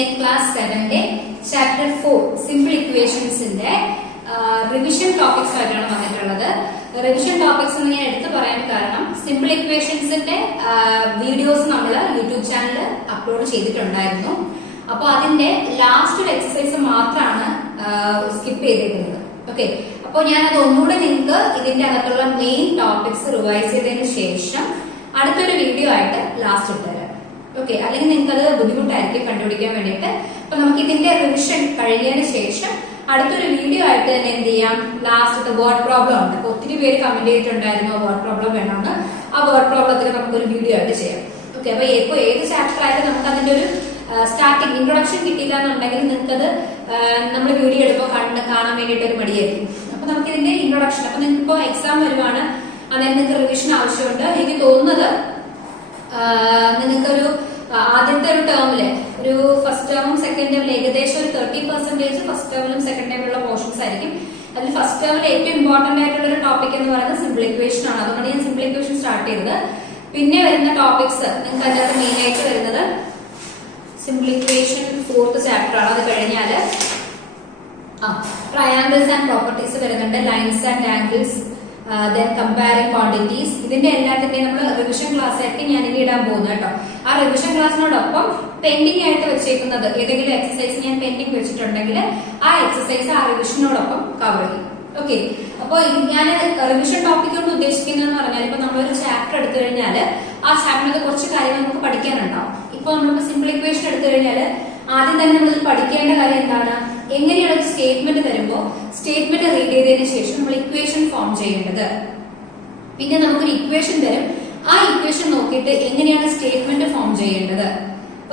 in class 7 chapter 4 simple equations revision topics ആയിട്ടാണ് വന്നിട്ടുള്ളത്. Revision topics എന്ന് ഞാൻ എടുത്തു പറയാൻ കാരണം സിമ്പിൾ ഇക്വേഷൻസിന്റെ വീഡിയോസ് നമ്മൾ യൂട്യൂബ് ചാനലിൽ അപ്ലോഡ് ചെയ്തിട്ടുണ്ടായിരുന്നു. അപ്പോൾ അതിന്റെ ലാസ്റ്റ് ഒരു എക്സസൈസ് മാത്രമാണ് സ്കിപ്പ് ചെയ്തിരുന്നത്. ഓക്കെ, അപ്പോൾ ഞാൻ അത് ഒന്നുകൂടെ നിങ്ങൾക്ക് ഇതിന്റെ അകത്തുള്ള മെയിൻ ടോപ്പിക്സ് റിവൈസ് ചെയ്തതിന് ശേഷം അടുത്തൊരു വീഡിയോ ആയിട്ട് ലാസ്റ്റ് ഇട്ടുതരാം. ഓക്കെ, അല്ലെങ്കിൽ നിങ്ങൾക്ക് അത് ബുദ്ധിമുട്ടായിരിക്കും കണ്ടുപിടിക്കാൻ വേണ്ടിയിട്ട്. അപ്പൊ നമുക്ക് ഇതിന്റെ റിവിഷൻ കഴിഞ്ഞതിന് ശേഷം അടുത്തൊരു വീഡിയോ ആയിട്ട് തന്നെ എന്ത് ചെയ്യാം, ലാസ്റ്റ് വേർഡ് പ്രോബ്ലം ഉണ്ട്. അപ്പൊ ഒത്തിരി പേര് കമന്റ് ചെയ്തിട്ടുണ്ടായിരുന്നു വേർഡ് പ്രോബ്ലം വേണമെന്ന്. ആ വേർഡ് പ്രോബ്ലത്തിൽ നമുക്കൊരു വീഡിയോ ആയിട്ട് ചെയ്യാം. ഓക്കെ, അപ്പൊ ഇപ്പൊ ഏത് ചാപ്റ്റർ ആയാലും നമുക്ക് അതിന്റെ ഒരു സ്റ്റാർട്ടിങ് ഇൻട്രൊഡക്ഷൻ കിട്ടിയില്ല എന്നുണ്ടെങ്കിൽ നിങ്ങൾക്കത് നമ്മൾ വീഡിയോ എടുക്കുമ്പോൾ കാണാൻ വേണ്ടിയിട്ട് ഒരു മടിയായിരിക്കും. അപ്പൊ നമുക്ക് ഇതിന്റെ ഇൻട്രൊഡക്ഷൻ, അപ്പൊ നിങ്ങൾക്ക് ഇപ്പോൾ എക്സാം വരുവാണ്, അന്നേരം നിങ്ങൾക്ക് റിവിഷൻ ആവശ്യമുണ്ട്. എനിക്ക് തോന്നുന്നത് നിങ്ങൾക്കൊരു ആദ്യത്തെ ഒരു ടേമില് ഒരു ഫസ്റ്റ് ടേമും സെക്കൻഡ് ടേമിൽ ഏകദേശം ഒരു 30% ഫസ്റ്റ് ടേമിലും സെക്കൻഡ് ടേമിലുള്ള പോർഷൻസ് ആയിരിക്കും. അതിൽ ഫസ്റ്റ് ടേമിൽ ഏറ്റവും ഇമ്പോർട്ടന്റ് ആയിട്ടുള്ള ഒരു ടോപ്പിക് എന്ന് പറയുന്നത് സിമ്പിൾ ഇക്വേഷൻ ആണ്. അതുകൊണ്ട് ഞാൻ സിമ്പിൾ ഇക്വേഷൻ സ്റ്റാർട്ട് ചെയ്തത്. പിന്നെ വരുന്ന ടോപ്പിക്സ് നിങ്ങൾക്ക് അതിനകത്ത് മെയിൻ ആയിട്ട് വരുന്നത് സിമ്പിൾ ഇക്വേഷൻ 4th ചാപ്റ്റർ ആണ്. അത് കഴിഞ്ഞാല് ട്രയാങ്കിൾസ് ആൻഡ് പ്രോപ്പർട്ടീസ് വരുന്നുണ്ട്, lines and angles, then comparing quantities. ഇതിന്റെ എല്ലാത്തിന്റെ നമ്മൾ റിവിഷൻ ക്ലാസ് ആയിട്ട് ഞാൻ ഇനി ഇടാൻ പോകുന്നു കേട്ടോ. ആ റിവിഷൻ ക്ലാസ്സിനോടൊപ്പം പെൻഡിങ് ആയിട്ട് വെച്ചേക്കുന്നത് ഏതെങ്കിലും എക്സസൈസ് ഞാൻ പെൻഡിങ് വെച്ചിട്ടുണ്ടെങ്കിൽ ആ എക്സസൈസ് ആ റിവിഷനോടൊപ്പം കവർ ചെയ്യും. ഓക്കെ, അപ്പൊ ഞാൻ റിവിഷൻ ടോപ്പിക് കൊണ്ട് ഉദ്ദേശിക്കുന്നതെന്ന് പറഞ്ഞാൽ ഇപ്പൊ നമ്മളൊരു ചാപ്റ്റർ എടുത്തു കഴിഞ്ഞാൽ ആ ചാപ്റ്ററിനകത്ത് കുറച്ച് കാര്യങ്ങൾ നമുക്ക് പഠിക്കാനുണ്ടാവും. ഇപ്പൊ നമ്മളിപ്പോ സിമ്പിൾ ഇക്വേഷൻ എടുത്തു കഴിഞ്ഞാൽ ആദ്യം തന്നെ നമ്മൾ പഠിക്കേണ്ട കാര്യം എന്താണ്, എങ്ങനെയാണ് ഒരു സ്റ്റേറ്റ്മെന്റ് തരുമ്പോൾ സ്റ്റേറ്റ്മെന്റ് റീഡ് ചെയ്തതിനു ശേഷം നമ്മൾ ഇക്വേഷൻ ഫോം ചെയ്യേണ്ടത്. പിന്നെ നമുക്കൊരു ഇക്വേഷൻ തരും, ആ ഇക്വേഷൻ നോക്കിയിട്ട് എങ്ങനെയാണ് സ്റ്റേറ്റ്മെന്റ് ഫോം ചെയ്യേണ്ടത്.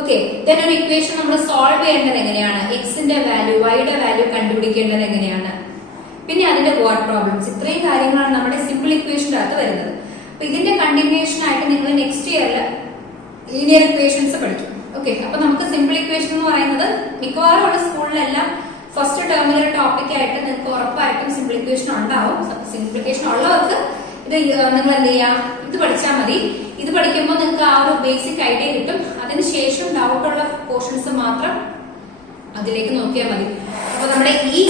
ഓക്കെ, ദെൻ ഒരു ഇക്വേഷൻ നമ്മൾ സോൾവ് ചെയ്യേണ്ടത് എങ്ങനെയാണ്, എക്സിന്റെ വാല്യൂ വൈയുടെ വാല്യൂ കണ്ടുപിടിക്കേണ്ടത് എങ്ങനെയാണ്, പിന്നെ അതിന്റെ വേർഡ് പ്രോബ്ലംസ്. ഇത്രയും കാര്യങ്ങളാണ് നമ്മുടെ സിമ്പിൾ ഇക്വേഷന്റെ അകത്ത് വരുന്നത്. അപ്പൊ ഇതിന്റെ കണ്ടിന്യൂഷൻ ആയിട്ട് നിങ്ങൾ നെക്സ്റ്റ് ഇയറിൽ ലീനിയർ ഇക്വേഷൻസ് പഠിക്കും. ഓക്കെ, അപ്പൊ നമുക്ക് സിമ്പിൾ ഇക്വേഷൻ എന്ന് പറയുന്നത് മിക്കവാറും ഉള്ള സ്കൂളിലെല്ലാം ഫസ്റ്റ് ടേമിൽ ഒരു ടോപ്പിക് ആയിട്ട് നിങ്ങൾക്ക് ഉറപ്പായിട്ടും സിമ്പിൾ ഇക്വേഷൻ ഉണ്ടാവും. സിമ്പിൾ ഇക്വേഷൻ ഉള്ളവർക്ക് ഇത് നിങ്ങൾ എന്ത് ചെയ്യാം, ഇത് പഠിച്ചാൽ മതി. ഇത് പഠിക്കുമ്പോൾ നിങ്ങൾക്ക് ആ ഒരു ബേസിക് ഐഡിയ കിട്ടും. അതിനുശേഷം ഡൗട്ടുള്ള പോർഷൻസ് മാത്രം അതിലേക്ക് നോക്കിയാൽ മതി. അപ്പൊ നമ്മുടെ ഈ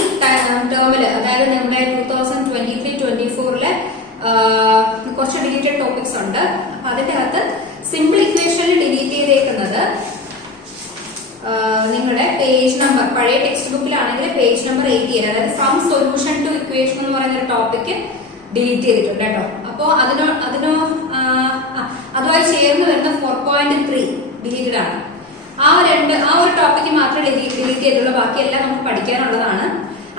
ടേമില്, അതായത് നമ്മുടെ 2023-24 കുറച്ച് ഡിലീറ്റഡ് ടോപ്പിക്സ് ഉണ്ട്. അപ്പൊ അതിന്റെ അകത്ത് സിമ്പിൾ ഇക്വേഷനിൽ ഡിലീറ്റ് ചെയ്തേക്കുന്നത് നിങ്ങളുടെ പേജ് നമ്പർ, പഴയ ടെക്സ്റ്റ് ബുക്കിലാണെങ്കിൽ പേജ് നമ്പർ 88, അതായത് ഫ്രം സൊല്യൂഷൻ ടു ഇക്വേഷൻ എന്ന് പറയുന്ന ഒരു ടോപ്പിക് ഡിലീറ്റ് ചെയ്തിട്ടുണ്ട് കേട്ടോ. അപ്പോ അതുമായി ചേർന്ന് വരുന്ന 4.3 ഡിലീറ്റഡ് ആണ്. ആ ഒരു ടോപ്പിക്ക് മാത്രമേ ഡിലീറ്റ് ചെയ്തുള്ളൂ, ബാക്കിയെല്ലാം നമുക്ക് പഠിക്കാനുള്ളതാണ്.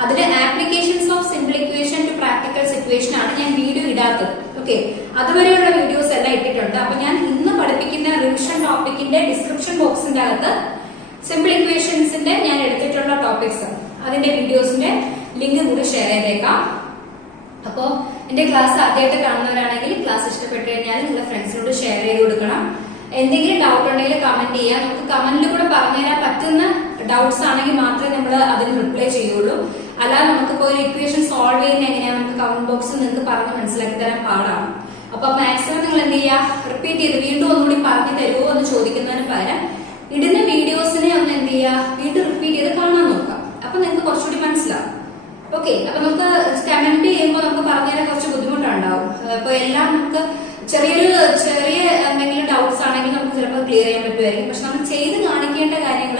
അതില് applications of simple equation two practical situation ആണ് ഞാൻ വീഡിയോ ഇടാത്തത്. ഓക്കെ, അതുവരെയുള്ള വീഡിയോസ് എല്ലാം ഇട്ടിട്ടുണ്ട്. അപ്പൊ ഞാൻ ഇന്ന് പഠിപ്പിക്കുന്ന റിവിഷൻ ടോപ്പിക്കിന്റെ ഡിസ്ക്രിപ്ഷൻ ബോക്സിന്റെ അകത്ത് സിമ്പിൾ ഇക്വേഷൻസിന്റെ ഞാൻ എടുത്തിട്ടുള്ള ടോപ്പിക്സ്, അതിന്റെ വീഡിയോസിന്റെ ലിങ്ക് കൂടി ഷെയർ ചെയ്തേക്കാം. അപ്പോ എന്റെ ക്ലാസ് ആദ്യമായിട്ട് കാണുന്നവരാണെങ്കിൽ ക്ലാസ് ഇഷ്ടപ്പെട്ടു കഴിഞ്ഞാൽ നിങ്ങളുടെ ഫ്രണ്ട്സിനോട് ഷെയർ ചെയ്ത് കൊടുക്കണം. എന്തെങ്കിലും ഡൗട്ട് ഉണ്ടെങ്കിൽ കമന്റ് ചെയ്യാം. നമുക്ക് കമന്റിൽ കൂടെ പറഞ്ഞുതരാൻ പറ്റുന്ന ഡൗട്ട്സ് ആണെങ്കിൽ മാത്രമേ നമ്മൾ അതിന് റിപ്ലൈ ചെയ്യുള്ളൂ. അല്ലാതെ നമുക്കിപ്പോ ഒരു ഇക്വേഷൻ സോൾവ് ചെയ്യുന്ന എങ്ങനെയാണ് നമുക്ക് കമന്റ് ബോക്സിൽ നിങ്ങൾക്ക് പറഞ്ഞ് മനസ്സിലാക്കി തരാൻ പാടാണ്. അപ്പൊ മാക്സിമം നിങ്ങൾ എന്ത് ചെയ്യുക, റിപ്പീറ്റ് ചെയ്ത് വീണ്ടും ഒന്നുകൂടി പറഞ്ഞു തരുമോ എന്ന് ചോദിക്കുന്നതിന് പകരം ഇടുന്ന വീഡിയോസിനെ ഒന്ന് എന്ത് ചെയ്യുക, വീണ്ടും റിപ്പീറ്റ് ചെയ്ത് കാണാൻ നോക്കാം. അപ്പൊ നിങ്ങൾക്ക് കുറച്ചുകൂടി മനസ്സിലാവും. ഓക്കെ, അപ്പൊ നമുക്ക് കമന്റ് ചെയ്യുമ്പോൾ നമുക്ക് പറഞ്ഞുതരാൻ കുറച്ച് ബുദ്ധിമുട്ടുണ്ടാവും. അപ്പൊ എല്ലാം നമുക്ക് ചെറിയ എന്തെങ്കിലും ഡൗട്ട്സ് ആണെങ്കിൽ നമുക്ക് ചിലപ്പോൾ ക്ലിയർ ചെയ്യാൻ പറ്റുമായിരിക്കും. പക്ഷെ നമ്മൾ ചെയ്ത് കാണിക്കേണ്ട കാര്യങ്ങൾ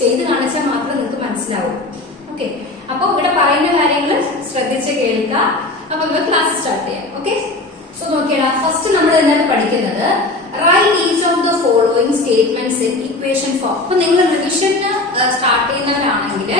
ചെയ്ത് കാണിച്ചാൽ മാത്രമേ നിങ്ങൾക്ക് മനസ്സിലാവൂ. ഓക്കെ, അപ്പൊ ഇവിടെ പറയുന്ന കാര്യങ്ങൾ ശ്രദ്ധിച്ച് കേൾക്കുക. അപ്പൊ നമുക്ക് ക്ലാസ് സ്റ്റാർട്ട് ചെയ്യാം. ഓക്കെ, സോ നോക്കിയാ ഫസ്റ്റ് നമ്മൾ എന്താണ് പഠിക്കുന്നത്, write each of the following statements in equation form. അപ്പൊ നിങ്ങൾ റിവിഷന് സ്റ്റാർട്ട് ചെയ്യുന്നവരാണെങ്കിൽ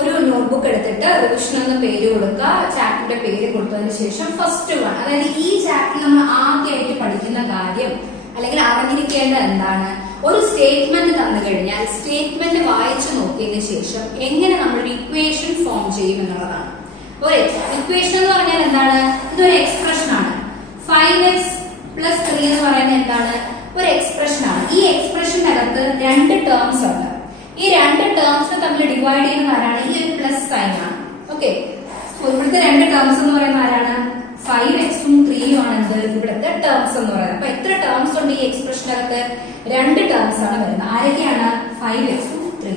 ഒരു നോട്ട്ബുക്ക് എടുത്തിട്ട് റിവിഷൻ എന്ന പേര് കൊടുക്കുക, ചാപ്റ്ററിന്റെ പേര് കൊടുത്തതിന് ശേഷം ഫസ്റ്റ് വൺ, അതായത് ഈ ചാപ്റ്റർ നമ്മൾ ആദ്യമായിട്ട് പഠിക്കുന്ന കാര്യം അല്ലെങ്കിൽ അറിഞ്ഞിരിക്കേണ്ടത് എന്താണ്, ഒരു സ്റ്റേറ്റ്മെന്റ് തന്നു കഴിഞ്ഞാൽ സ്റ്റേറ്റ്മെന്റ് വായിച്ചു നോക്കിയതിനു ശേഷം എങ്ങനെ നമ്മളൊരു ഇക്വേഷൻ ഫോം ചെയ്യും എന്നുള്ളതാണ്. ഒരു ഇക്വേഷൻ എന്ന് പറഞ്ഞാൽ എന്താണ്, ഇതൊരു എക്സ്പ്രഷൻ ആണ്. 5x + 3 എന്ന് പറയുന്നത് എന്താണ്, ഒരു എക്സ്പ്രഷൻ ആണ്. ഈ എക്സ്പ്രഷന്റെ അകത്ത് 2 ടേംസ് ഉണ്ട്. ഈ 2 ടേംസ് തമ്മിൽ ഡിവൈഡ് ചെയ്യുന്ന ആരാണ്, ഈ ഒരു പ്ലസ് സൈൻ ആണ്. ഓക്കെ, ഇവിടുത്തെ 2 ടേംസ് എന്ന് പറയുന്ന ആരാണ്, 5x-ഉം 3-ഉം ആണ് ഇവിടുത്തെ ടേംസ് എന്ന് പറയുന്നത്. അപ്പൊ എത്ര ടേംസ് ഉണ്ട് ഈ എക്സ്പ്രഷനകത്ത്, 2 ടേംസ് ആണ് വരുന്നത്. ആരൊക്കെയാണ്, 5x-ഉം 3.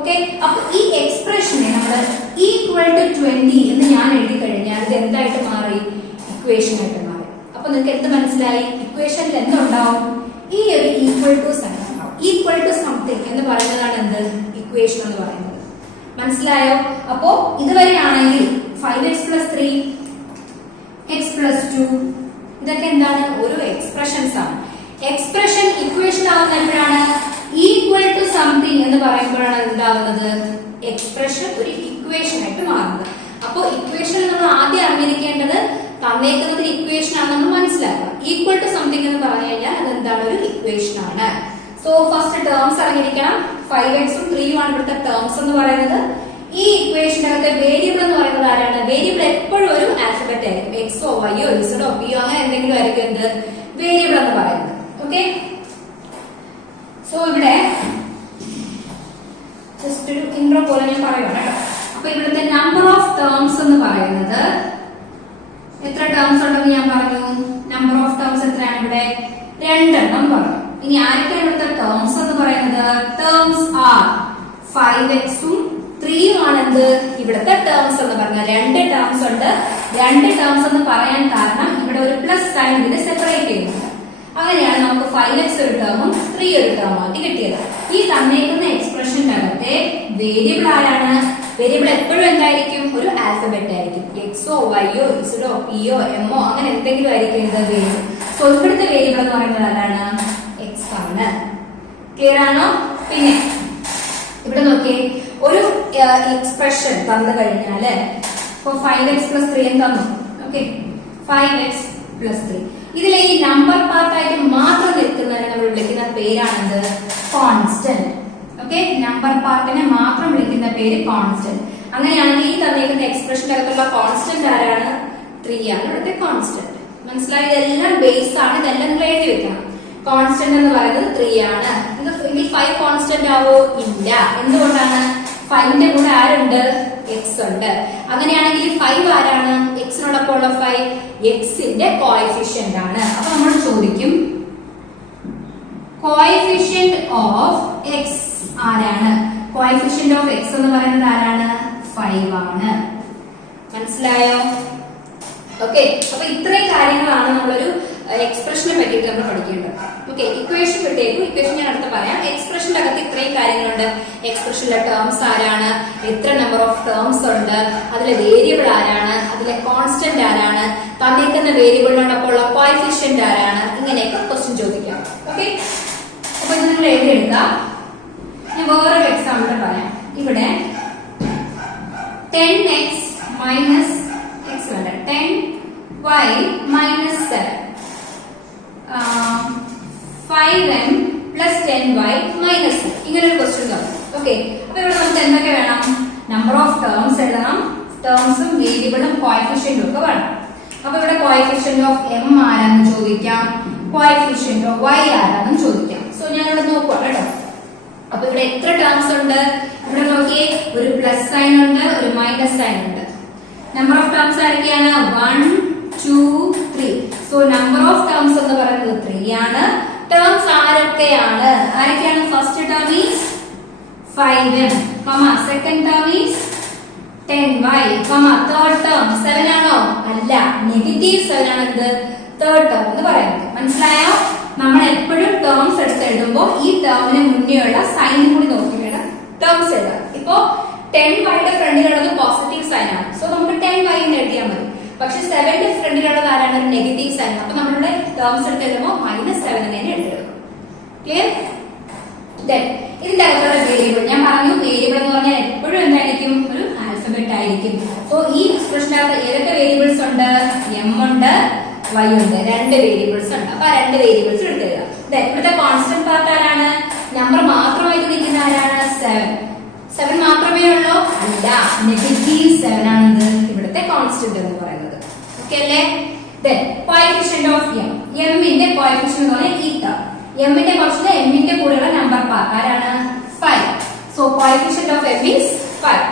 ഓക്കെ, അപ്പൊ ഈ എക്സ്പ്രഷനെ നമ്മൾ ഈക്വൽ ടു 20 എന്ന് ഞാൻ എഴുതി കഴിഞ്ഞാൽ ഇത് എന്തായിട്ട് മാറി? ഇക്വേഷൻ ആയിട്ട് മാറി. അപ്പൊ നിങ്ങൾക്ക് എന്ത് മനസ്സിലായി? ഇക്വേഷനിൽ എന്തുണ്ടാവും? ഈ ഒരു ഈക്വൽ ടു സൈൻ ഉണ്ടാവും. ഈക്വൽ ടു സംതിങ് എന്ന് പറയുന്നതാണ് എന്ത്? ഇക്വേഷൻ എന്ന് പറയുന്നത്. മനസ്സിലായോ? അപ്പോ ഇതുവരെ ആണെങ്കിൽ 5x plus 3 x plus 2 ഇതൊക്കെ എന്താണ്? ഒരു എക്സ്പ്രഷൻസ് ആണ്. എക്സ്പ്രഷൻ ഇക്വേഷൻ ആവുന്ന എപ്പോഴാണ്? ഈക്വൽ ടു സംതിങ് എന്ന് പറയുമ്പോഴാണ് എന്താവുന്നത്? എക്സ്പ്രഷൻ ഒരു ഇക്വേഷൻ ആയിട്ട് മാറുന്നത്. അപ്പോ ഇക്വേഷൻ നമ്മൾ ആദ്യം അറിഞ്ഞിരിക്കേണ്ടത് തന്നേക്കുന്നത് ഇക്വേഷൻ ആണ് നമ്മൾ മനസ്സിലാക്കണം. ഈക്വൽ ടു സംതിങ് എന്ന് പറഞ്ഞു കഴിഞ്ഞാൽ അത് എന്താണ്? ഒരു ഇക്വേഷൻ ആണ്. സോ ഫസ്റ്റ് ടേംസ് അറിഞ്ഞിരിക്കണം. 5x ഉം 3 ഉം ആണ് ഇവിടുത്തെ ടേംസ് എന്ന് പറയുന്നത്. ഈ ഇക്വേഷന്റെ അകത്തെ വേരിയബിൾ എന്ന് പറയുന്നത് ആരാണ്? വേരിയബിൾ എപ്പോഴും ഒരു ആൽഫബറ്റ് ആയിരിക്കും. എക്സോ വൈയോ ഇസഡോ പിയോ അങ്ങനെ എന്തെങ്കിലും ആയിരിക്കും എന്ത്? വേരിയബിൾ എന്ന് പറയുന്നത്. ഓക്കെ, സോ ഇവിടെ ജസ്റ്റ് ഒരു ഇൻട്രോ പോലെ ഞാൻ പറയുകയാണ് കേട്ടോ. അപ്പൊ ഇവിടുത്തെ നമ്പർ ഓഫ് ടേംസ് എന്ന് പറയുന്നത് എത്ര ടേംസ് ഉണ്ടെന്ന് ഞാൻ പറഞ്ഞു. നമ്പർ ഓഫ് ടേംസ് എത്രയാണ് ഇവിടെ? 2 എണ്ണം പറഞ്ഞു. ഇനി ആരൊക്കെയാണ് ഇവിടുത്തെ ടേംസ് എന്ന് പറയുന്നത്? ടേംസ് ആർ 5x ഉം 3 ഉം ആണെന്ത്? ഇവിടുത്തെ ടേംസ് എന്ന് പറഞ്ഞാൽ 2 ടേംസ് ഉണ്ട്. 2 ടേംസ് എന്ന് പറയാൻ കാരണം ഇവിടെ ഒരു പ്ലസ് സൈൻ ഇതിനെ സെപ്പറേറ്റ് ചെയ്യുന്നുണ്ട്. അങ്ങനെയാണ് നമുക്ക് 5x ഒരു ടേമും 3 ഒരു ടേം ആക്കി കിട്ടിയത്. ഈ തന്നേക്കുന്ന എക്സ്പ്രഷന്റെ അകത്തെ വേരിയബിൾ ആരാണ്? വേരിയബിൾ എപ്പോഴും എന്തായിരിക്കും? ഒരു ആൽഫബറ്റ് ആയിരിക്കും. എക്സോ വൈയോ ഇസഡോ പിയോ എമ്മോ അങ്ങനെ എന്തെങ്കിലും ആയിരിക്കും ഇത് വേരിയബിൾ. സോ ഇവിടുത്തെ വേരിയബിൾ എന്ന് പറയുന്നത് ആരാണ്? എക്സ് ആണ്. ക്ലിയർ ആണോ? പിന്നെ ഇവിടെ നോക്കിയേ, ഒരു എക്സ്പ്രഷൻ തന്നു കഴിഞ്ഞാല് ഇപ്പൊ 5x plus 3 എന്ന് തന്നു. ഓക്കെ, 5x plus 3 ഇതിലെ ഈ നമ്പർ പാർട്ടായിട്ട് മാത്രം നിൽക്കുന്നതിനെ നമ്മൾ വിളിക്കുന്ന പേരാണെന്ത്? കോൺസ്റ്റന്റ്. ഓക്കെ, നമ്പർ പാർട്ടിനെ മാത്രം വിളിക്കുന്ന പേര് കോൺസ്റ്റന്റ്. അങ്ങനെയാണെങ്കിൽ ഈ തന്നിരിക്കുന്ന എക്സ്പ്രഷന്റെ അകത്തുള്ള കോൺസ്റ്റന്റ് ആരാണ്? 3 ആണ് ഇവിടുത്തെ കോൺസ്റ്റന്റ്. മനസ്സിലായി? ഇതെല്ലാം ബേസ് ആണ്. ഇതെല്ലാം നിങ്ങൾ എഴുതി വെക്കണം. കോൺസ്റ്റന്റ് എന്ന് പറയുന്നത് 3 ആണ്. ഇത് 5 കോൺസ്റ്റന്റ് ആവോ? ഇല്ല. എന്തുകൊണ്ടാണ്? 5ന്റെ കൂടെ ആരുണ്ട്? എക്സ് ഉണ്ട്. അങ്ങനെയാണെങ്കിൽ 5 ആരാണ്? എക്സിനോടൊപ്പം ഉള്ള 5 എക്സിന്റെ കോഎഫിഷ്യന്റ് ആണ്. അപ്പൊ നമ്മൾ ചോദിക്കും കോഎഫിഷ്യന്റ് ഓഫ് എക്സ് ആരാണ്? കോഎഫിഷ്യന്റ് ഓഫ് എക്സ് എന്ന് പറയുന്നത് ആരാണ്? 5 ആണ്. മനസ്സിലായോ? ഓക്കെ, അപ്പൊ ഇത്രയും കാര്യങ്ങളാണ് നമ്മളൊരു എക്സ്പ്രഷനെ പറ്റിയിട്ട് നമ്മൾ പഠിക്കേണ്ടത്. Okay, equation വിട്ടേക്കും. ഇക്വേഷൻ ഞാൻ അടുത്ത് പറയാം. എക്സ്പ്രഷന്റെ അകത്ത് ഇത്രയും കാര്യങ്ങളുണ്ട്. എക്സ്പ്രഷനിലെ ടേംസ് ആരാണ്? എത്ര നമ്പർ ഓഫ് ടേംസ് ഉണ്ട്? അതിലെ വേരിയബിൾ ആരാണ്? അതിലെ കോൺസ്റ്റന്റ് ആരാണ്? തന്നിരിക്കുന്ന വേരിയബിളിനോടൊപ്പം ഉള്ള കോഎഫിഷ്യന്റ് ആരാണ്? ഇങ്ങനെയൊക്കെ ക്വസ്റ്റ്യൻ ചോദിക്കാം. ഓക്കെ, അപ്പൊ ഇത് നിങ്ങൾ എഴുതിയെടുക്കാം. ഞാൻ വേറൊരു എക്സാമ്പിൾ പറയാം. ഇവിടെ 10x മൈനസ് എക്സ് വേണ്ട 10y minus 7 5m plus 10y minus ഇങ്ങനെ ഒരു ക്വസ്റ്റ്യൻ തന്നു. ഓക്കെ, അപ്പൊ ഇവിടെ നമുക്ക് എന്തൊക്കെ വേണം? നമ്പർ ഓഫ് ടേംസ് എഴുതണം. ടേംസും വേരിയബിളും കോഎഫിഷ്യന്റും ഒക്കെ വേണം. അപ്പൊ ഇവിടെ കോഎഫിഷ്യന്റ് ഓഫ് m ആരാന്ന് ചോദിക്കാം. കോഎഫിഷ്യന്റ് ഓഫ് y ആരാന്ന് ചോദിക്കാം. സോ ഞാൻ ഇവിടെ നോക്കാം കേട്ടോ. അപ്പൊ ഇവിടെ എത്ര ടേംസ് ഉണ്ട്? ഇവിടെ നോക്കിയേ, ഒരു പ്ലസ് സൈൻ ഉണ്ട്, ഒരു മൈനസ് സൈൻ ഉണ്ട്. നമ്പർ ഓഫ് ടേംസ് ആരൊക്കെയാണ്? 1 2 3. സോ നമ്പർ ഓഫ് ടേംസ് എന്ന് പറയുന്നത് 3 ആണ്. ടേംസ് ആരൊക്കെയാണ്? First term is 5m, second term is 10y, third term 7 ആണോ? അല്ല, -7 ആണ് എന്ത്? തേർഡ് ടേം എന്ന് പറയുന്നത്. മനസ്സിലായോ? നമ്മൾ എപ്പോഴും ടേംസ് എടുത്ത് എഴുതുമ്പോൾ ഈ ടേമിന് മുന്നേ ഉള്ള സൈൻ കൂടി നോക്കി വേണം ടേംസ് എഴുതാൻ. ഇപ്പോ 10y ഫ്രണ്ടിലുള്ളത് പോസിറ്റീവ് സൈൻ ആണ്. സോ നമുക്ക് 10y എന്ന് എഴുതിയാൽ മതി. പക്ഷെ 7ന്റെ ഫ്രണ്ടിലുള്ളത് ആരാണ്? Negative sign. അപ്പൊ നമ്മളുടെ ടേംസ് എടുത്ത് എഴുതുമ്പോൾ -7 തന്നെ എഴുതണം. ക്ലിയർ? ഇതിന്റെ അകത്തുള്ള വേരിയബിൾ ഞാൻ പറഞ്ഞു. വേരിയബിൾ എന്ന് പറഞ്ഞാൽ എപ്പോഴും എന്തായിരിക്കും? ഒരു ആൽഫബറ്റ് ആയിരിക്കും. സോ ഈ എക്സ്പ്രഷനകത്ത് ഏതൊക്കെ വേരിയബിൾസ് ഉണ്ട്? m ഉണ്ട്, y ഉണ്ട്. 2 വേരിയബിൾസ് ഉണ്ട്. അപ്പൊ ആ 2 വേരിയബിൾസ് എടുത്ത് എഴുതാം. ഇവിടുത്തെ കോൺസ്റ്റന്റ് പാർട്ട് ആരാണ്? നമ്പർ മാത്രമായിട്ട് നിൽക്കുന്ന ആരാണ്? 7 മാത്രമേ ഉള്ളൂ? അല്ല, -7 ആണെന്ന് ഇവിടുത്തെ കോൺസ്റ്റന്റ് എന്ന് പറയുന്നത്. ഓക്കെ അല്ലേ? Coefficient of m. m ന്റെ കോഎഫിഷ്യന്റ് എന്ന് പറഞ്ഞാൽ ഈ ടേം. m ന്റെ കോൺസ്റ്റന്റ് m ന്റെ കൂടെയുള്ള നമ്പർ പാർട്ട് ആരാണ്? 5. So coefficient of m is 5.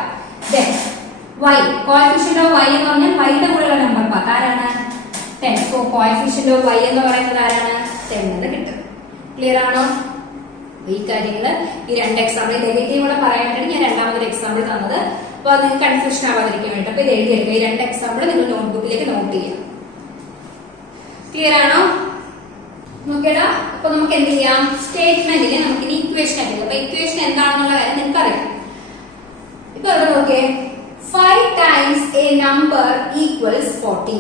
y, coefficient of y എന്ന് പറഞ്ഞാൽ y ന്റെ കൂടെയുള്ള നമ്പർ പാർട്ട് ആരാണ്? 10. സോ കോഎഫിഷ്യന്റ് ഓഫ് y എന്ന് പറയുന്നത് ആരാണ്? 10 എന്ന് കിട്ടും. ക്ലിയർ ആണോ? ഈ കാര്യങ്ങള് ഈ 2 എക്സാമ്പിൾ നെഗറ്റീവ് കൂടെ പറയാൻ വേണ്ടി ഞാൻ രണ്ടാമതൊരു എക്സാമ്പിൾ തന്നത്. അപ്പൊ അത് കൺഫ്യൂഷൻ ആവാതിരിക്കാൻ വേണ്ടി അപ്പൊ ഇത് എഴുതിയെടുക്കുക. ഈ 2 എക്സാമ്പിൾ നിങ്ങൾ നോട്ട്ബുക്കിലേക്ക് നോട്ട് ചെയ്യാം. ക്ലിയർ ആണോ? നോക്കിയടാ. അപ്പൊ നമുക്ക് എന്ത് ചെയ്യാം? സ്റ്റേറ്റ്മെന്റിന് നമുക്ക് ഇനി ഇക്വേഷൻ ആക്കിയത്. അപ്പൊ ഇക്വേഷൻ എന്താണെന്നുള്ള കാര്യം നിങ്ങൾക്ക് അറിയാം. ഇപ്പൊ ഇവിടെ നോക്കിയേ, 5 times a number equals 40.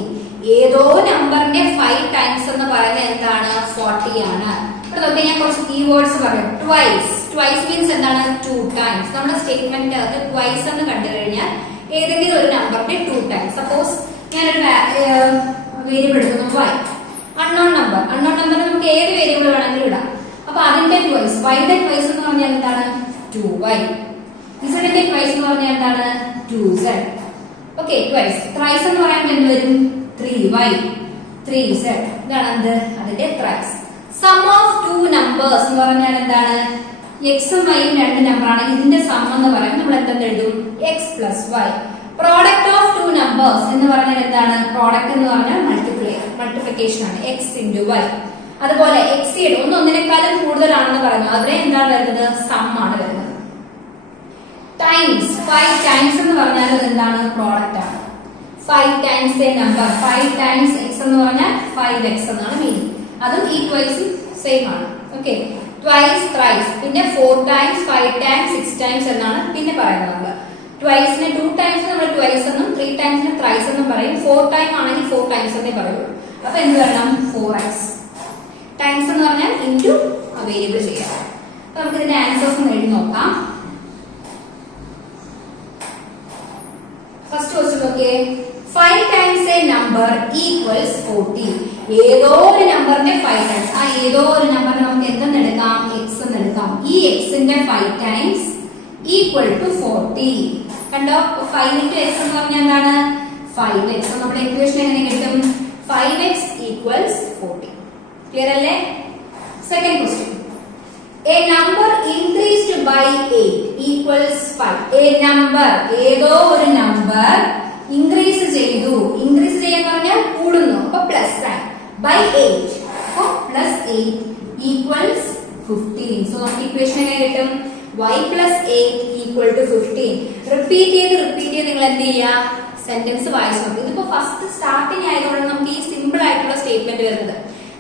ഏതോ നമ്പറിന്റെ 5 ടൈംസ് എന്ന് പറയുന്നത് എന്താണ്? 40 ആണ്. ഇവിടെ നോക്കിയാൽ ഞാൻ കുറച്ച് കീവേഡ്സ് പറയാം. ട്വൈസ് മീൻസ് എന്താണ്? 2 times. നമ്മുടെ സ്റ്റേറ്റ്മെന്റ് അത് ട്വൈസ് എന്ന് കണ്ടു കഴിഞ്ഞാൽ ഏതെങ്കിലും ഒരു നമ്പറിന്റെ 2 times. സപ്പോസ് ഞാനൊരു വേരിയബിൾ എടുക്കുന്നു y, അൺനോൺ നമ്പർ നമുക്ക് ഏത് വേരിയബിൾ വേണമെങ്കിലും ഇടാം. അപ്പൊ അതിന്റെ ട്വൈസ്, വൈയുടെ ട്വൈസ് എന്ന് പറഞ്ഞാൽ എന്താണ്? 2y. ഇസഡിന്റെ ട്വൈസ് എന്ന് പറഞ്ഞാൽ എന്താണ്? 2z. Okay, twice. ത്രൈസ് എന്ന് പറയുമ്പോൾ എന്ത് വരും? 3y 3z. ഇതാണ് എന്ത്? അതിന്റെ ത്രൈസ്. സം ഓഫ് 2 നമ്പേഴ്സ് എന്ന് പറഞ്ഞാൽ എന്താണ്? എക്സും വൈയും 2 നമ്പർ ആണെങ്കിൽ ഇതിന്റെ സം എന്ന് പറയുമ്പോൾ നമ്മൾ എന്തെന്ന് എഴുതും? x plus y. Product of 2 numbers എന്ന് പറഞ്ഞാൽ എന്താണ്? പ്രോഡക്റ്റ് എന്ന് പറഞ്ഞാൽ മൾട്ടിപ്ലിക്കേഷൻ ആണ്, x into y. അതുപോലെ എക്സീഡ് ഒന്നിനേക്കാളും കൂടുതലാണെന്ന് പറഞ്ഞു, അതിനെ എന്താണ് വരുന്നത്? സം ആണ് വരുന്നത്. ടൈംസ് 5 ടൈംസ് എന്ന് പറഞ്ഞാൽ എന്താണ്? പ്രോഡക്റ്റ് ആണ്. 5 times a number, 5 times x എന്ന് പറഞ്ഞാൽ 5x എന്നാണ് മീനിങ്. അതും ഈ ട്വൈസും സെയിം ആണ്. ഓക്കെ, ട്വൈസ്, ത്രൈസ്, പിന്നെ 4 times, 5 times, 6 times എന്നാണ് പിന്നെ പറയുന്നത്. ട്വൈസിന് 2 times നമ്മൾ ട്വൈസ് എന്നും 3 times ത്രൈസ് എന്നും പറയും. 4 time ആണെങ്കിൽ 4 times എന്നേ പറയുള്ളൂ. അപ്പൊ എന്ത് വേണം? 4x. ടൈംസ് എന്ന് പറഞ്ഞാൽ ഇൻറ്റു വേരിയബിൾ ചെയ്യാം. അപ്പൊ നമുക്ക് ഇതിന്റെ ആൻസേഴ്സ് ഒന്ന് എഴുതി നോക്കാം. ഫസ്റ്റ് ക്വസ്റ്റ്യൻ നോക്കിയേ, 5 times a number equals 40. ഏതോ ഒരു നമ്പറിന്റെ 5 ടൈംസ്. ആ ഏതോ ഒരു നമ്പറിനെ നമുക്ക് എന്തെന്ന് എടുക്കാം? x എന്ന് എടുക്കാം. ഈ x ന്റെ 5 ടൈംസ് ഈക്വൽ ടു 40. കണ്ടോ? 5 into x എന്ന് പറഞ്ഞാൽ എന്താണ്? 5x. നമ്മുടെ ഇക്വേഷൻ എങ്ങനെ കിട്ടും? 5x equals 40. ക്ലിയർ അല്ലേ? Second question, a number increased by 8 equals 5. a number, ഏതോ ഒരു നമ്പർ ഇൻക്രീസ് ചെയ്തു. ഇൻക്രീസ് ചെയ്യാൻ പറഞ്ഞാൽ കൂടുന്നു, അപ്പൊ പ്ലസ് സൈൻ, ബൈ 8. അപ്പൊ പ്ലസ് 8 ഈക്വൽസ് 15. സോ നമുക്ക് ഇക്വേഷൻ എങ്ങനെ കിട്ടും? y plus 8 equal to 15. Repeat ചെയ്ത് നിങ്ങൾ എന്ത് ചെയ്യുക? സെന്റൻസ് വായിച്ചു നോക്കുക. ഇതിപ്പോ ഫസ്റ്റ് സ്റ്റാർട്ടിങ് ആയതുകൊണ്ട് നമുക്ക് ഈ സിമ്പിൾ ആയിട്ടുള്ള സ്റ്റേറ്റ്മെന്റ് വരുന്നത്.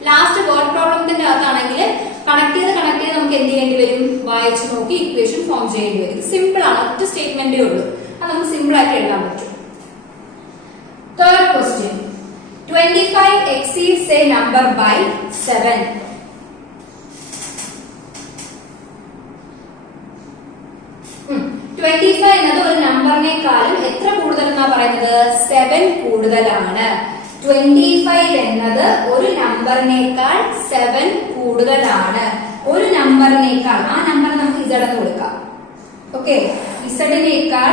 ലാസ്റ്റ് വേർഡ് പ്രോബ്ലത്തിന്റെ അകത്താണെങ്കിൽ കണക്ട് ചെയ്ത് നമുക്ക് എന്ത് ചെയ്യേണ്ടി വരും? വായിച്ചു നോക്കി ഇക്വേഷൻ ഫോം ചെയ്യേണ്ടി വരും. സിമ്പിൾ ആണ്, ഒറ്റ സ്റ്റേറ്റ്മെന്റേ ഉള്ളൂ. അത് നമുക്ക് സിമ്പിൾ ആയിട്ട് എഴുതാൻ പറ്റും. Third question, 25 exceeds a number by 7. എന്നത് ഒരു നമ്പറിനേക്കാളും എത്ര കൂടുതൽ എന്നാ പറയുന്നത്? 7 കൂടുതലാണ്. 25 എന്നത് ഒരു നമ്പറിനേക്കാൾ 7 കൂടുതലാണ്. ഒരു നമ്പറിനേക്കാൾ, ആ നമ്പർ നമുക്ക് z എന്ന് കൊടുക്കാം. ഓക്കെ, z-നേക്കാൾ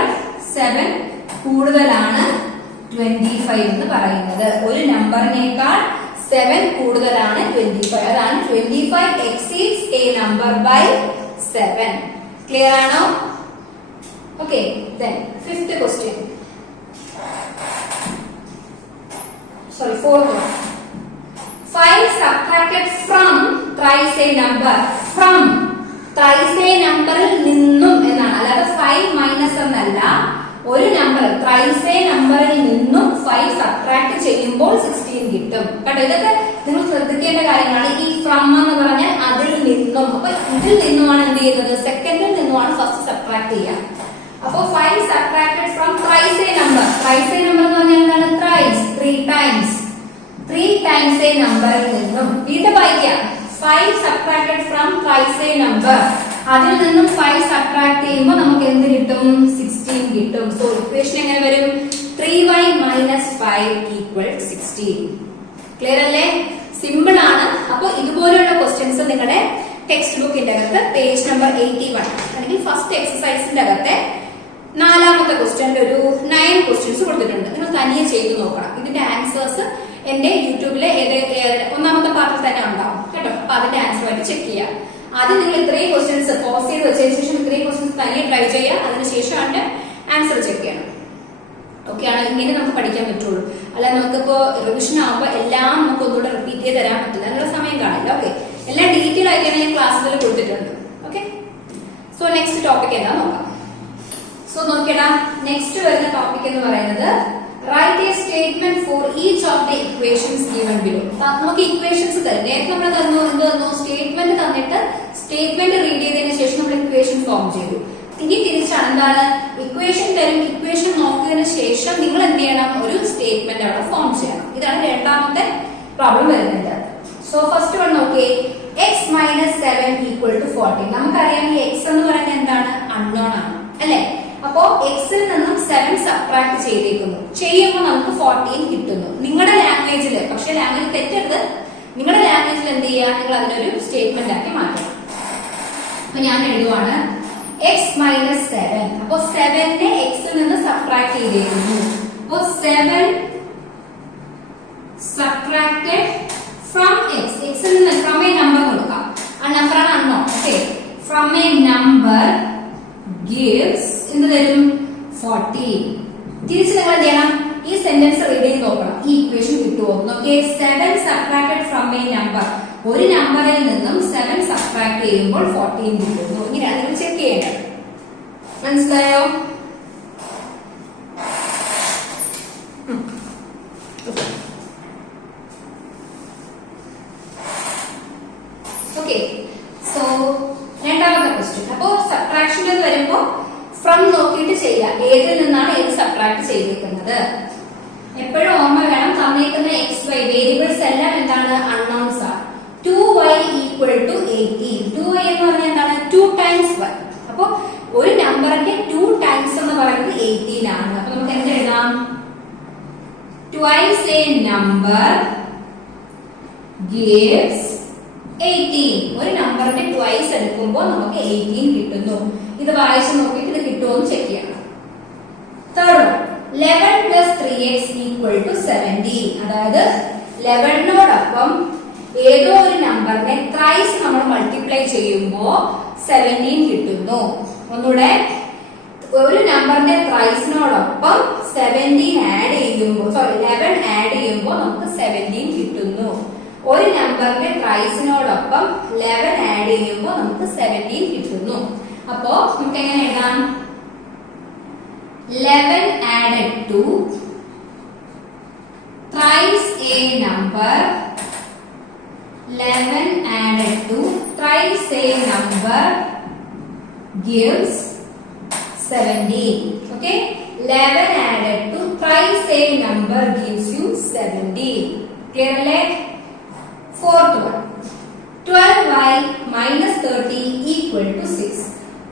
7 കൂടുതലാണ് 25 എന്ന് പറയുന്നത്. ഒരു നമ്പറിനേക്കാൾ 7 കൂടുതലാണ് 25. അതാണ് 25 exceeds a number by 7. Clear ആണോ? Okay, then fifth question. Fourth one. 5 subtracted from thrice a number. From thrice a number നിന്നും എന്നാണ്, അല്ലാതെ 5 മൈനസ് എന്നല്ല. ഒരു നമ്പർ thrice a നമ്പറിൽ നിന്നും 5 സബ്ട്രാക്ട് ചെയ്യുമ്പോൾ 16 കിട്ടും. കേട്ടോ, ഇതൊക്കെ നിങ്ങൾ ശ്രദ്ധിക്കേണ്ട കാര്യങ്ങളാണ്. ഈ ഫ്രം എന്ന് പറഞ്ഞാൽ അതിൽ നിന്നും, അപ്പൊ ഇതിൽ നിന്നുമാണ് എന്ത് ചെയ്യുന്നത്? സെക്കൻഡിൽ നിന്നുമാണ് ഫസ്റ്റ് സബ്ട്രാക്ട് ചെയ്യുക. അപ്പൊ 5 subtracted from thrice a number. Thrice a number എന്ന് പറഞ്ഞാൽ എന്താണ്? Thrice, 3 times. 3 times a numberൽ നിന്നും വീണ്ടും വായിക്കാം. 5 subtracted from thrice a number. അതിൽ നിന്നും 5 സബ്ട്രാക്ട് ചെയ്യുമ്പോൾ നമുക്ക് എന്ത് കിട്ടും? 16 കിട്ടും. സോ ഇക്വേഷൻ എങ്ങനെ വരും? 3y minus 5 equals 16. ക്ലിയർ അല്ലേ? സിമ്പിൾ ആണ്. അപ്പൊ ഇതുപോലെയുള്ള ക്വസ്റ്റ്യൻസ് നിങ്ങളുടെ ടെക്സ്റ്റ് ബുക്കിന്റെ അകത്ത് പേജ് നമ്പർ 81 അല്ലെങ്കിൽ ഫസ്റ്റ് എക്സസൈസിന്റെ അകത്തെ 4ാമത്തെ ക്വസ്റ്റ്യന്റെ ഒരു 9 ക്വസ്റ്റ്യൻസ് കൊടുത്തിട്ടുണ്ട്. നിങ്ങൾ തനിയെ ചെയ്തു നോക്കണം. ഇതിന്റെ ആൻസേഴ്സ് എന്റെ യൂട്യൂബിലെ 1ാമത്തെ പാർട്ടിൽ തന്നെ ഉണ്ടാവും കേട്ടോ. അപ്പൊ അതിന്റെ ആൻസർ ആയിട്ട് ചെക്ക് ചെയ്യാം. ആദ്യം നിങ്ങൾ ഇത്രയും ക്വസ്റ്റ്യൻസ് പോസ് ചെയ്ത് വെച്ചതിന് ശേഷം ഇത്രയും ക്വസ്റ്റ്യൻസ് തനിയെ ട്രൈ ചെയ്യുക. അതിനുശേഷം അതിന്റെ ആൻസർ ചെക്ക് ചെയ്യണം. ഓക്കെ ആണ്, ഇങ്ങനെ നമുക്ക് പഠിക്കാൻ പറ്റുള്ളൂ. അല്ലാതെ നമുക്കിപ്പോ റിവിഷൻ ആകുമ്പോൾ എല്ലാം നമുക്ക് ഒന്നുകൂടെ റിപ്പീറ്റ് ചെയ്ത് തരാൻ പറ്റില്ല, അതിനുള്ള സമയം കാണില്ല. ഓക്കെ, എല്ലാം ഡീറ്റെയിൽ ആയിട്ടാണ് ഞാൻ ക്ലാസ്സുകളിൽ കൊടുത്തിട്ടുണ്ട്. സോ നെക്സ്റ്റ് ടോപ്പിക് എന്താ നോക്കാം. സോ നോക്കിയടാ, നെക്സ്റ്റ് വരുന്ന ടോപ്പിക് എന്ന് പറയുന്നത് write a statement for each of the equations given below. നമുക്ക് ഇക്വേഷൻസ് തരും. നേരത്തെ നമ്മൾ തന്നു സ്റ്റേറ്റ്മെന്റ് തന്നിട്ട് സ്റ്റേറ്റ്മെന്റ് റീഡ് ചെയ്തതിനു ശേഷം നമ്മൾ ഇക്വേഷൻ ഫോം ചെയ്തു. ഇനി തിരിച്ചാണ് എന്താണ്, ഇക്വേഷൻ തരും, ഇക്വേഷൻ നോക്കിയതിനു ശേഷം നിങ്ങൾ എന്ത് ചെയ്യണം, ഒരു സ്റ്റേറ്റ്മെന്റ് അവിടെ ഫോം ചെയ്യണം. ഇതാണ് രണ്ടാമത്തെ പ്രോബ്ലം വരുന്നത്. സോ ഫസ്റ്റ് വൺ നോക്കിയേ, എക്സ് മൈനസ് 7 ഈക്വൽ ടു 14. നമുക്കറിയാം ഈ എക്സ് എന്ന് പറയുന്നത് എന്താണ്, അൺനോൺ ആണ് അല്ലെ. അപ്പോ എക്സിൽ നിന്നും 7 സബ്ട്രാക്ട് ചെയ്തേക്കുന്നു. ചെയ്യുമ്പോൾ നമുക്ക് 14 കിട്ടുന്നു. നിങ്ങളുടെ ലാംഗ്വേജിൽ, പക്ഷെ ലാംഗ്വേജ് തെറ്റരുത്, നിങ്ങളുടെ ലാംഗ്വേജിൽ എന്ത് ചെയ്യുക, നിങ്ങൾ അതിനൊരു സ്റ്റേറ്റ്മെന്റ് ആക്കി മാറ്റണം. അപ്പൊ ഞാൻ എഴുതുവാണ് എക്സ് മൈനസ് 7. അപ്പൊ 7നെ എക്സിൽ നിന്ന് സബ്ട്രാക്ട് ചെയ്തേക്കുന്നു. അപ്പൊ 7 സബ്ട്രാക്റ്റഡ് ഫ്രം എക്സ്. എക്സിൽ നിന്ന് ഫ്രം എ നമ്പർ കൊടുക്കാം. ആ നമ്പർ ആണ് unknown. Okay, from A number gives എന്ത് തരും, 14. തിരിച്ച് നിങ്ങൾ എന്ത് ചെയ്യണം, ഈ സെന്റൻസ് റീഡ് ചെയ്ത് നോക്കണം, ഈ ഇക്വേഷൻ കിട്ടുമോ നോക്കിയേ. 7 സബ്ട്രാക്റ്റഡ് ഫ്രം എ നമ്പർ, ഒരു നമ്പറിൽ നിന്നും 7 സബ്ട്രാക്ട് ചെയ്യുമ്പോൾ 14 കിട്ടുന്നു. ഇങ്ങനെയാണ് നിങ്ങൾ ചെക്ക് ചെയ്യേണ്ടത്. മനസ്സിലായോ? ഓക്കെ, സോ രണ്ടാമത്തെ ക്വസ്റ്റ്യൻ. അപ്പോ സബ്ട്രാക്ഷനിൽ വരുമ്പോ ഫ്രം നോക്കിയിട്ട് ചെയ്യുക, ഏതിൽ നിന്നാണ് ഏത് സബ്ട്രാക്ട് ചെയ്തിരിക്കുന്നത്. എപ്പോഴും ഓർമ്മ വേണം, തന്നിരിക്കുന്ന എക്സ് വൈ വേരിയബിൾസ് എല്ലാം എന്താണ്, അൺനോൺസ് ആണ്. 2y equal to 18. 2y എന്ന് പറഞ്ഞാൽ എന്താണ്, 2 ടൈംസ് y. അപ്പൊ ഒരു നമ്പറിന്റെ 2 ടൈംസ് എന്ന് പറയുന്നത് 18 ആണ്. അപ്പൊ നമുക്ക് എന്ത് എഴുതാം, ട്വൈസ് എ നമ്പർ ഗിവ്സ് 18. ഒരു നമ്പറിന്റെ ട്വൈസ് എടുക്കുമ്പോൾ നമുക്ക് 18 കിട്ടുന്നു. ഇത് വായിച്ചു നോക്കിയിട്ട് ഇത് കിട്ടുമോ എന്ന് ചെക്ക് ചെയ്യണം. Third one, 11 plus 3x equal to 17. അതായത് 11നോടൊപ്പം ഏതോ ഒരു നമ്പറിനെ ത്രൈസ് നമ്മൾ മൾട്ടിപ്ലൈ ചെയ്യുമ്പോൾ 17 കിട്ടുന്നു. ഒന്നുകൂടെ, ഒരു നമ്പറിന്റെ ത്രൈസിനോടൊപ്പം 17 ആഡ് ചെയ്യുമ്പോൾ 11 ആഡ് ചെയ്യുമ്പോൾ നമുക്ക് 17 കിട്ടുന്നു. ഒരു നമ്പറിന്റെ ത്രൈസിനോടൊപ്പം 11 ആഡ് ചെയ്യുമ്പോൾ നമുക്ക് 17 കിട്ടുന്നു. അപ്പോ നമുക്ക് എങ്ങനെ എഴുതാം, 11 added to thrice a number, 11 added to thrice a number gives 17. Okay, 11 added to thrice a number gives you 17. Clear alle? Fourth one, 12y minus 30 equal to 6.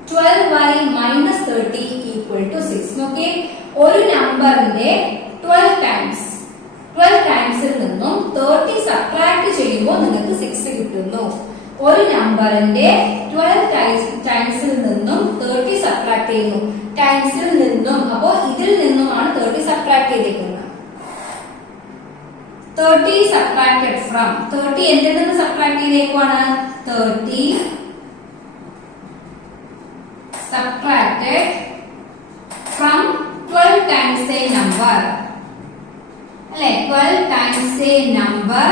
12y minus 30 equal to 6. നോക്കിയേ, ഒരു നമ്പറിന്റെ 12 ടൈംസിൽ നിന്നും 30 subtract ചെയ്യുമ്പോൾ നിങ്ങൾക്ക് 6 കിട്ടുന്നു. ഒരു നമ്പറിന്റെ 12 ടൈംസിൽ നിന്നും 30 സബ്ട്രാക്ട് ചെയ്യുന്നു. ടൈംസിൽ നിന്നും, അപ്പോ ഇതിൽ നിന്നുമാണ് 30 സബ്ട്രാക്ട് ചെയ്തേക്കുന്നത്. 30 സബ്ട്രാക്റ്റഡ് ഫ്രം, 30 എന്തിൽ നിന്ന് subtract ചെയ്തേക്കുവാണ്, 30 subtracted from 12 times a number. അല്ലെ, 12 times a number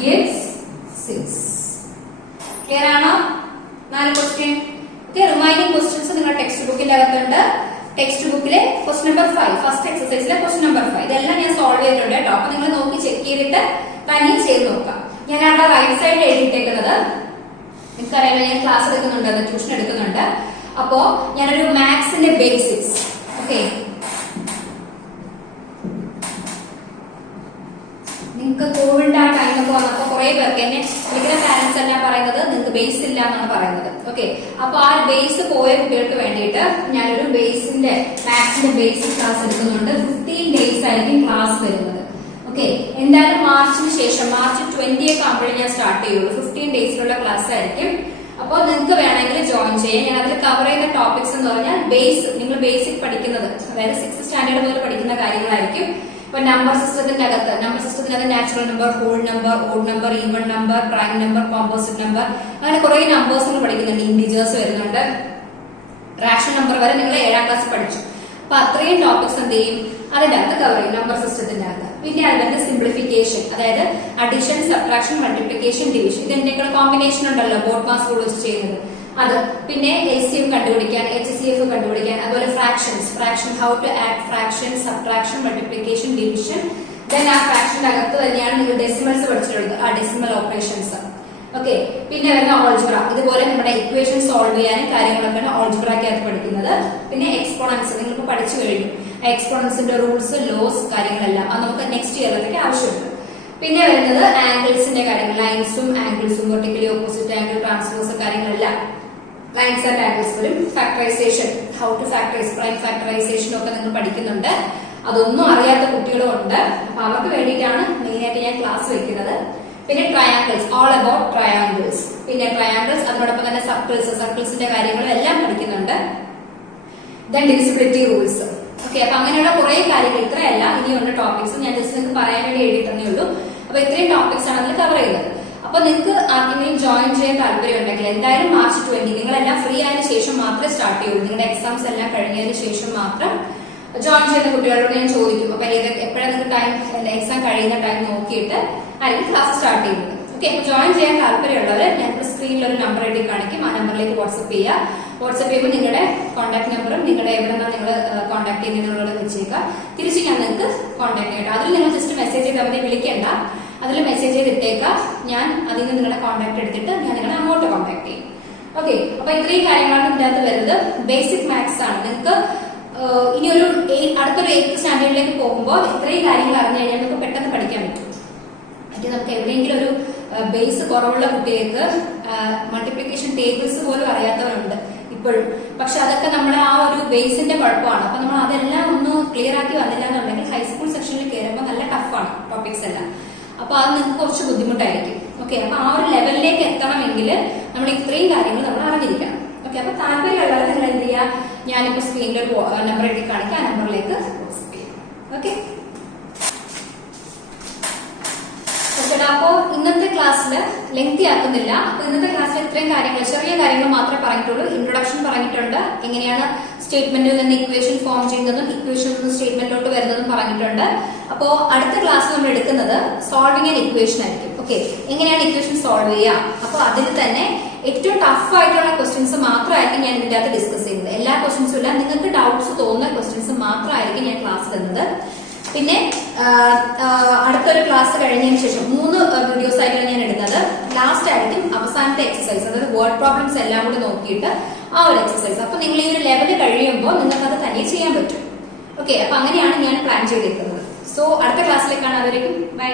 gives 6. Clear ആണോ? 4 ക്വസ്റ്റ്യൻ. ഓക്കെ, റിമൈനിങ് ക്വസ്റ്റ്യൻസ് നിങ്ങളുടെ ടെക്സ്റ്റ് ബുക്കിന്റെ അകത്തുണ്ട്. ടെക്സ്റ്റ് ബുക്കിലെ ക്വസ്റ്റ്യൻ നമ്പർ 5, ഫസ്റ്റ് എക്സസൈസിലെ ക്വസ്റ്റ്യൻ നമ്പർ 5, ഇതെല്ലാം ഞാൻ സോൾവ് ചെയ്തിട്ടുണ്ട് കേട്ടോ. അപ്പൊ നിങ്ങൾ നോക്കി ചെക്ക് ചെയ്തിട്ട് തനിയെ ചെയ്ത് നോക്കാം. ഞാൻ അവിടെ റൈറ്റ് സൈഡ് എഴുതിയിട്ടേക്കുന്നത് എനിക്കറിയാമല്ലോ, ഞാൻ ക്ലാസ് എടുക്കുന്നുണ്ട്, ട്യൂഷൻ എടുക്കുന്നുണ്ട്. അപ്പോ ഞാനൊരു മാത്സിന്റെ ബേസിക്സ്, ഓക്കെ, നിങ്ങൾക്ക് കോവിഡ് ആ ടൈമൊക്കെ വന്നപ്പോ കുറെ പേർക്ക് എന്നെ വിളിക്കുന്ന പാരന്റ്സ് എന്നാ പറയുന്നത്, നിങ്ങൾക്ക് ബേസ് ഇല്ല എന്നാണ് പറയുന്നത്. ഓക്കെ, അപ്പൊ ആ ബേസ് പോയ കുട്ടികൾക്ക് വേണ്ടിയിട്ട് ഞാനൊരു ബേസിന്റെ മാത്സിന്റെ ബേസിക് ക്ലാസ് എടുക്കുന്നുണ്ട്. 15 ഡേയ്സ് ആയിരിക്കും ക്ലാസ് വരുന്നത്. ഓക്കെ, എന്തായാലും മാർച്ചിന് ശേഷം മാർച്ച് 20 ഒക്കെ ആകുമ്പോഴേ ഞാൻ സ്റ്റാർട്ട് ചെയ്യുള്ളൂ. 15 ഡേയ്സിലുള്ള ക്ലാസ് ആയിരിക്കും. അപ്പോൾ നിങ്ങൾക്ക് വേണമെങ്കിൽ ജോയിൻ ചെയ്യാം. ഞാൻ അതിൽ കവർ ചെയ്യുന്ന ടോപ്പിക്സ് എന്ന് പറഞ്ഞാൽ ബേസ്, നിങ്ങൾ ബേസിക് പഠിക്കുന്നത്, അതായത് 6th സ്റ്റാൻഡേർഡ് മുതൽ പഠിക്കുന്ന കാര്യങ്ങളായിരിക്കും. ഇപ്പൊ നമ്പർ സിസ്റ്റത്തിനകത്ത് natural number, whole number, odd number, even number, prime number, composite number, അങ്ങനെ കുറെ നമ്പേഴ്സ് പഠിക്കുന്നുണ്ട്. ഇൻഡിജേഴ്സ് വരുന്നുണ്ട്, റാഷണൽ നമ്പർ വരെ നിങ്ങൾ 7ാം ക്ലാസ് പഠിച്ചു. അപ്പൊ അത്രയും ടോപ്പിക്സ് എന്ത് ചെയ്യും, അതിന്റെ അകത്ത് കവർ ചെയ്യും നമ്പർ സിസ്റ്റത്തിന്റെ അകത്ത്. പിന്നെ അതിന്റെ സിംപ്ലിഫിക്കേഷൻ, അതായത് അഡീഷൻ, സബ്ട്രാക്ഷൻ, മൾട്ടിപ്ലിക്കേഷൻ, ഡിവിഷൻ, ഇതിന്റെയൊക്കെ കോമ്പിനേഷൻ ഉണ്ടല്ലോ ബോർഡ് മാസ് റൂൾ വെച്ച് ചെയ്യുന്നത്. അത് പിന്നെ LCM കണ്ടുപിടിക്കാൻ, HCF കണ്ടുപിടിക്കാൻ, അതുപോലെ fraction how to add fraction, subtraction, multiplication, division. Then ആ ഫ്രാക്ഷന്റെ അകത്ത് തന്നെയാണ് നിങ്ങൾ ഡെസിമൽസ് പഠിച്ചിട്ടുള്ളത്, ആ ഡെസിമൽ ഓപ്പറേഷൻസ്. ഓക്കെ, പിന്നെ വരുന്ന ഓൾജിബ്ര, ഇതുപോലെ നമ്മുടെ ഇക്വേഷൻ സോൾവ് ചെയ്യാനും കാര്യങ്ങളൊക്കെയാണ് ഓൾജിബ്രക്കകത്ത് പഠിക്കുന്നത്. പിന്നെ എക്സ്പോണൻസ് നിങ്ങൾക്ക് പഠിച്ചു കഴിഞ്ഞു, എക്സ്പോണൻസിന്റെ റൂൾസ്, ലോസ്, കാര്യങ്ങളെല്ലാം അത് നമുക്ക് നെക്സ്റ്റ് ഇയറിലേക്ക് ആവശ്യമുണ്ട്. പിന്നെ വരുന്നത് ആംഗിൾസിന്റെ കാര്യങ്ങൾ, ലൈൻസും ആംഗിൾസും, വെർട്ടിക്കലി ഓപ്പോസിറ്റ് ആംഗിൾ, ട്രാൻസ്വേഴ്സ് കാര്യങ്ങളെല്ലാം ലൈൻസ് ആൻഡ് ആംഗിൾസ് വരും. Factorisation, how to factorise, prime factorisation ഒക്കെ നിങ്ങൾ പഠിക്കുന്നുണ്ട്. അതൊന്നും അറിയാത്ത കുട്ടികളും ഉണ്ട്, അപ്പൊ അവർക്ക് വേണ്ടിയിട്ടാണ് മെയിനായിട്ട് ഞാൻ ക്ലാസ് വെക്കുന്നത്. പിന്നെ ട്രയാങ്കിൾസ്, ഓൾ അബൌട്ട് ട്രയാങ്കിൾസ്. പിന്നെ ട്രയാങ്കിൾസ് അതിനോടൊപ്പം തന്നെ സർക്കിൾസിന്റെ കാര്യങ്ങളും എല്ലാം പഠിക്കുന്നുണ്ട്. Then divisibility rules. ഓക്കെ, അപ്പൊ അങ്ങനെയുള്ള കുറെ കാര്യങ്ങൾ, ഇത്രയല്ല ഇനിയുള്ള ടോപ്പിക്സ് ഞാൻ ജസ്റ്റ് നിങ്ങൾക്ക് പറയാൻ വേണ്ടി എഴുതി തന്നേ ഉള്ളൂ. അപ്പൊ ഇത്രയും ടോപ്പിക്സ് ആണ് അതിൽ കവർ ചെയ്യുന്നത്. അപ്പൊ നിങ്ങൾക്ക് ആർക്കെങ്കിലും ജോയിൻ ചെയ്യാൻ താല്പര്യം ഉണ്ടെങ്കിൽ എന്തായാലും മാർച്ച് 20 നിങ്ങളെല്ലാം ഫ്രീ ആയതിനു ശേഷം മാത്രമേ സ്റ്റാർട്ട് ചെയ്യുള്ളൂ. നിങ്ങളുടെ എക്സാംസ് എല്ലാം കഴിഞ്ഞതിന് ശേഷം മാത്രം ജോയിൻ ചെയ്യുന്ന കുട്ടികളോട് ഞാൻ ചോദിക്കും. അപ്പൊ എപ്പോഴാണ് നിങ്ങൾക്ക് ടൈം, എക്സാം കഴിയുന്ന ടൈം നോക്കിയിട്ട് ആയിരിക്കും ക്ലാസ് സ്റ്റാർട്ട് ചെയ്യുന്നത്. ഓക്കെ, അപ്പൊ ജോയിൻ ചെയ്യാൻ താല്പര്യമുള്ളവർ ഞാൻ സ്ക്രീനിൽ ഒരു നമ്പർ എഴുതി കാണിക്കും, ആ നമ്പറിലേക്ക് വാട്സ്ആപ്പ് ചെയ്യുക. വാട്സ്ആപ്പ് ചെയ്യുമ്പോൾ നിങ്ങളുടെ കോൺടാക്ട് നമ്പറും നിങ്ങളുടെ എവിടെ നിന്നാണ് നിങ്ങൾ കോൺടാക്ട് ചെയ്യുന്നതിനുള്ളത് വെച്ചേക്കുക. തിരിച്ച് ഞാൻ നിങ്ങൾക്ക് കോൺടാക്ട് ചെയ്യട്ടെ. അതിൽ നിങ്ങൾ ജസ്റ്റ് മെസ്സേജ് ചെയ്ത് അവരെ വിളിക്കേണ്ട, അതിൽ മെസ്സേജ് ചെയ്തിട്ടേക്കാം. ഞാൻ അതിൽ നിന്ന് നിങ്ങളുടെ കോൺടാക്ട് എടുത്തിട്ട് ഞാൻ നിങ്ങളെ അങ്ങോട്ട് കോൺടാക്ട് ചെയ്യും. ഓക്കെ, അപ്പൊ ഇത്രയും കാര്യങ്ങളാണ് ഇതിനകത്ത് വരുന്നത്. ബേസിക് മാത്സ് ആണ്. നിങ്ങൾക്ക് ഇനി ഒരു അടുത്തൊരു 8th സ്റ്റാൻഡേർഡിലേക്ക് പോകുമ്പോൾ ഇത്രയും കാര്യങ്ങൾ അറിഞ്ഞു കഴിഞ്ഞാൽ നമുക്ക് പെട്ടെന്ന് പഠിക്കാൻ പറ്റും. അല്ലെങ്കിൽ നമുക്ക് എവിടെയെങ്കിലും ഒരു ബേസ് കുറവുള്ള കുട്ടികൾക്ക് മൾട്ടിപ്ലിക്കേഷൻ ടേബിൾസ് പോലും അറിയാത്തവരുണ്ട് ഇപ്പോഴും. പക്ഷെ അതൊക്കെ നമ്മുടെ ആ ഒരു ബേസിന്റെ കുഴപ്പമാണ്. അപ്പൊ നമ്മൾ അതെല്ലാം ഒന്ന് ക്ലിയർ ആക്കി വന്നില്ല എന്നുണ്ടെങ്കിൽ ഹൈസ്കൂൾ സെക്ഷനിൽ കയറുമ്പോൾ നല്ല ടഫാണ് ടോപ്പിക്സ് എല്ലാം. അപ്പൊ അത് നിങ്ങൾക്ക് കുറച്ച് ബുദ്ധിമുട്ടായിരിക്കും. ഓക്കെ, അപ്പൊ ആ ഒരു ലെവലിലേക്ക് എത്തണമെങ്കിൽ നമ്മൾ ഇത്രയും കാര്യങ്ങൾ നമ്മൾ അറിഞ്ഞിരിക്കണം. ഓക്കെ, അപ്പൊ താല്പര്യമുള്ളവർ നിങ്ങൾ എന്ത് ചെയ്യുക, ഞാനിപ്പോ സ്ക്രീനിൽ ഒരു നമ്പർ എഴുതി കാണിക്കാം, ആ നമ്പറിലേക്ക് വാട്സ്ആപ്പ് ചെയ്യാം. ഓക്കെ, അപ്പോ ഇന്നത്തെ ക്ലാസ്സിൽ ലെങ്തി ആക്കുന്നില്ല. അപ്പൊ ഇന്നത്തെ ക്ലാസ്സിൽ ഇത്രയും കാര്യങ്ങൾ, ചെറിയ കാര്യങ്ങൾ മാത്രമേ പറഞ്ഞിട്ടുള്ളൂ. ഇൻട്രൊഡക്ഷൻ പറഞ്ഞിട്ടുണ്ട്, എങ്ങനെയാണ് സ്റ്റേറ്റ്മെന്റിൽ നിന്ന് ഇക്വേഷൻ ഫോം ചെയ്യുന്നതും ഇക്വേഷനിൽ നിന്ന് സ്റ്റേറ്റ്മെന്റിലോട്ട് വരുന്നതും പറഞ്ഞിട്ടുണ്ട്. അപ്പോ അടുത്ത ക്ലാസ് നമ്മൾ എടുക്കുന്നത് സോൾവിങ് ആൻ ഇക്വേഷൻ ആയിരിക്കും. ഓക്കെ, എങ്ങനെയാണ് ഇക്വേഷൻ സോൾവ് ചെയ്യുക. അപ്പൊ അതിൽ തന്നെ ഏറ്റവും ടഫ് ആയിട്ടുള്ള ക്വസ്റ്റ്യൻസ് മാത്രമായിരിക്കും ഞാൻ ഇതിന്റെ അകത്ത് ഡിസ്കസ് ചെയ്യുന്നത്. എല്ലാ ക്വസ്റ്റ്യൻസും ഇല്ല, നിങ്ങൾക്ക് ഡൗട്ട്സ് തോന്നുന്ന ക്വസ്റ്റ്യൻസ് മാത്രമായിരിക്കും ഞാൻ ക്ലാസ് തന്നത്. പിന്നെ അടുത്തൊരു ക്ലാസ് കഴിഞ്ഞതിന് ശേഷം 3 വീഡിയോസ് ആയിട്ടാണ് ഞാൻ ഇടുന്നത്. ലാസ്റ്റ് ആയിരിക്കും അവസാനത്തെ എക്സസൈസ്, അതായത് വേർഡ് പ്രോബ്ലംസ് എല്ലാം കൂടി നോക്കിയിട്ട് ആ ഒരു എക്സസൈസ്. അപ്പൊ നിങ്ങൾ ഈ ഒരു ലെവൽ കഴിയുമ്പോൾ നിങ്ങൾക്ക് അത് തനിയെ ചെയ്യാൻ പറ്റും. ഓക്കെ, അപ്പൊ അങ്ങനെയാണ് ഞാൻ പ്ലാൻ ചെയ്തിരിക്കുന്നത്. സോ അടുത്ത ക്ലാസ്സിലേക്കാണ്. അതുവരെയും ബൈ.